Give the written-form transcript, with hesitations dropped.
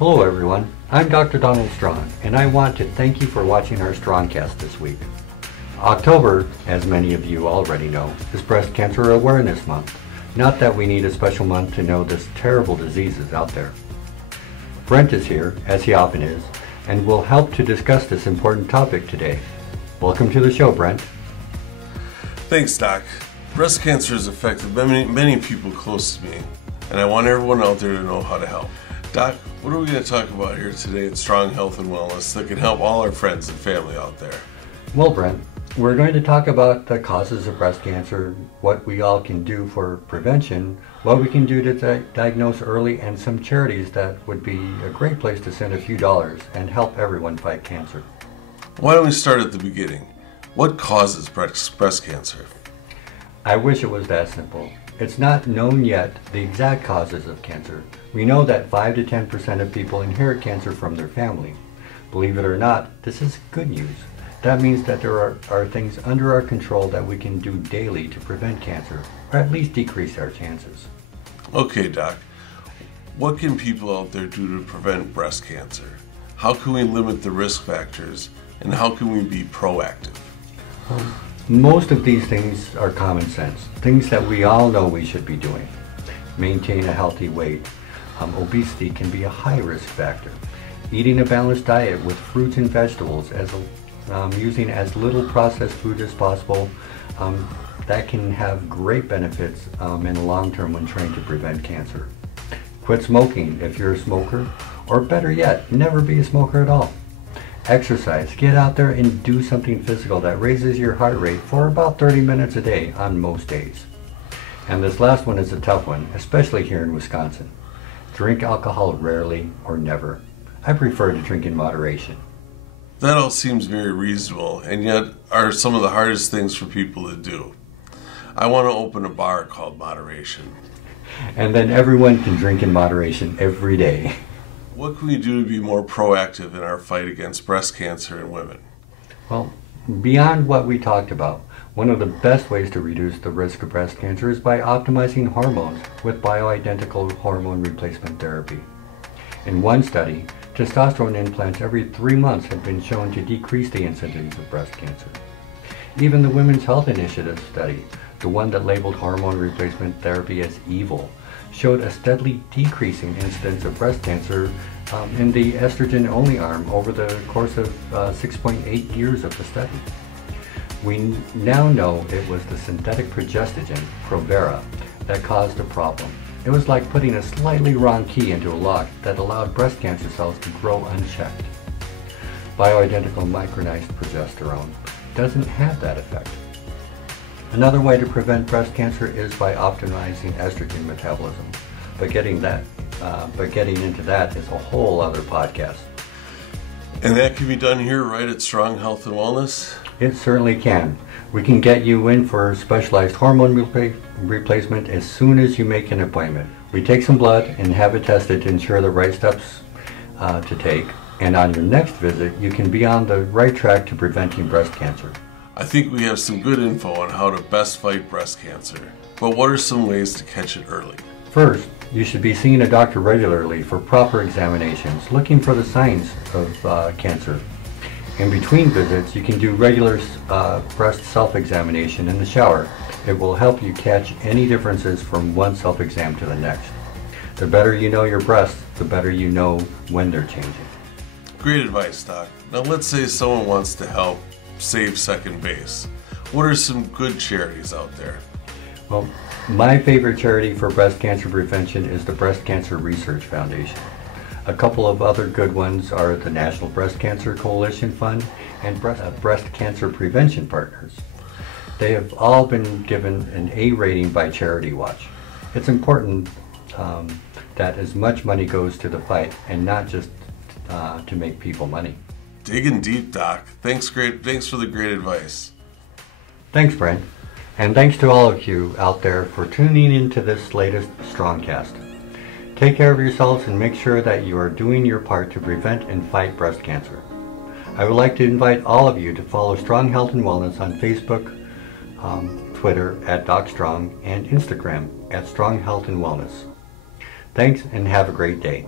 Hello everyone, I'm Dr. Donald Strong, and I want to thank you for watching our StrongCast this week. October, as many of you already know, is Breast Cancer Awareness Month. Not that we need a special month to know this terrible disease is out there. Brent is here, as he often is, and will help to discuss this important topic today. Welcome to the show, Brent. Thanks, Doc. Breast cancer has affected many people close to me, and I want everyone out there to know how to help. Doc, what are we going to talk about here today at Strong Health and Wellness that can help all our friends and family out there? Well, Brent, we're going to talk about the causes of breast cancer, what we all can do for prevention, what we can do to diagnose early, and some charities that would be a great place to send a few dollars and help everyone fight cancer. Why don't we start at the beginning? What causes breast cancer? I wish it was that simple. It's not known yet the exact causes of cancer. We know that 5 to 10% of people inherit cancer from their family. Believe it or not, this is good news. That means that there are things under our control that we can do daily to prevent cancer, or at least decrease our chances. Okay, Doc. What can people out there do to prevent breast cancer? How can we limit the risk factors, and how can we be proactive? Most of these things are common sense, things that we all know we should be doing. Maintain a healthy weight. Obesity can be a high risk factor. Eating a balanced diet with fruits and vegetables, using as little processed food as possible, that can have great benefits in the long term when trying to prevent cancer. Quit smoking if you're a smoker, or better yet, never be a smoker at all. Exercise. Get out there and do something physical that raises your heart rate for about 30 minutes a day on most days. And this last one is a tough one, especially here in Wisconsin. Drink alcohol rarely or never. I prefer to drink in moderation. That all seems very reasonable, and yet are some of the hardest things for people to do. I want to open a bar called moderation. And then everyone can drink in moderation every day. What can we do to be more proactive in our fight against breast cancer in women? Well, beyond what we talked about, one of the best ways to reduce the risk of breast cancer is by optimizing hormones with bioidentical hormone replacement therapy. In one study, testosterone implants every 3 months have been shown to decrease the incidence of breast cancer. Even the Women's Health Initiative study, the one that labeled hormone replacement therapy as evil, showed a steadily decreasing incidence of breast cancer in the estrogen-only arm over the course of 6.8 years of the study. We now know it was the synthetic progestogen, Provera, that caused the problem. It was like putting a slightly wrong key into a lock that allowed breast cancer cells to grow unchecked. Bioidentical micronized progesterone doesn't have that effect. Another way to prevent breast cancer is by optimizing estrogen metabolism. But getting into that is a whole other podcast. And that can be done here right at Strong Health and Wellness? It certainly can. We can get you in for specialized hormone replacement as soon as you make an appointment. We take some blood and have it tested to ensure the right steps to take. And on your next visit, you can be on the right track to preventing breast cancer. I think we have some good info on how to best fight breast cancer, but what are some ways to catch it early? First, you should be seeing a doctor regularly for proper examinations, looking for the signs of cancer. In between visits, you can do regular breast self-examination in the shower. It will help you catch any differences from one self-exam to the next. The better you know your breasts, the better you know when they're changing. Great advice, Doc. Now let's say someone wants to help save second base. What are some good charities out there? Well, my favorite charity for breast cancer prevention is the Breast Cancer Research Foundation. A couple of other good ones are the National Breast Cancer Coalition Fund and Breast Cancer Prevention Partners. They have all been given an A rating by Charity Watch. It's important that as much money goes to the fight and not just to make people money. Digging deep, Doc. Thanks for the great advice. Thanks, Brent. And thanks to all of you out there for tuning into this latest StrongCast. Take care of yourselves and make sure that you are doing your part to prevent and fight breast cancer. I would like to invite all of you to follow Strong Health and Wellness on Facebook, Twitter at DocStrong, and Instagram at Strong Health and Wellness. Thanks and have a great day.